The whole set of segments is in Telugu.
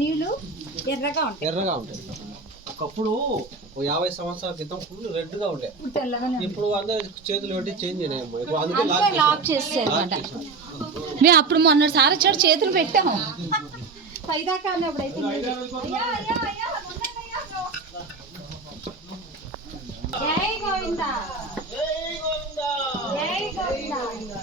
నీళ్ళు ఎర్రగా ఉంటాయి. ఎర్రగా ఉంటాయి. ఒకప్పుడు ఓ యాభై సంవత్సరాల క్రితం ఫుల్ రెడ్గా ఉండే. ఇప్పుడు అందరు చేతులు పెట్టి చేంజ్ అయినాయి లాక్ మేము అప్పుడు మొన్నటిసారి వచ్చాడు చేతులు పెట్టాము. పైదాకా అన్నప్పుడు అయితే. జై గోవిందా జై గోవిందా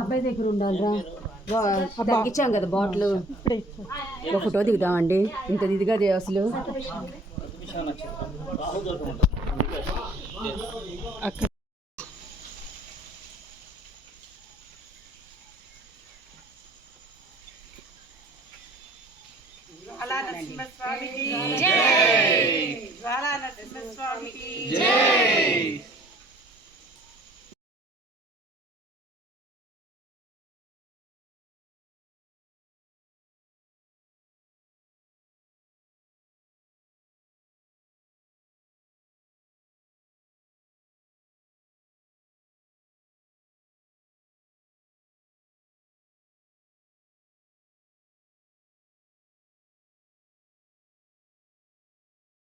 అబ్బాయి దగ్గర ఉండాలిరా. తగ్గించాం కదా బాటిల్. ఒక ఫోటో దిగుదామండి. ఇంత ఇదిగా అసలు? అక్కడ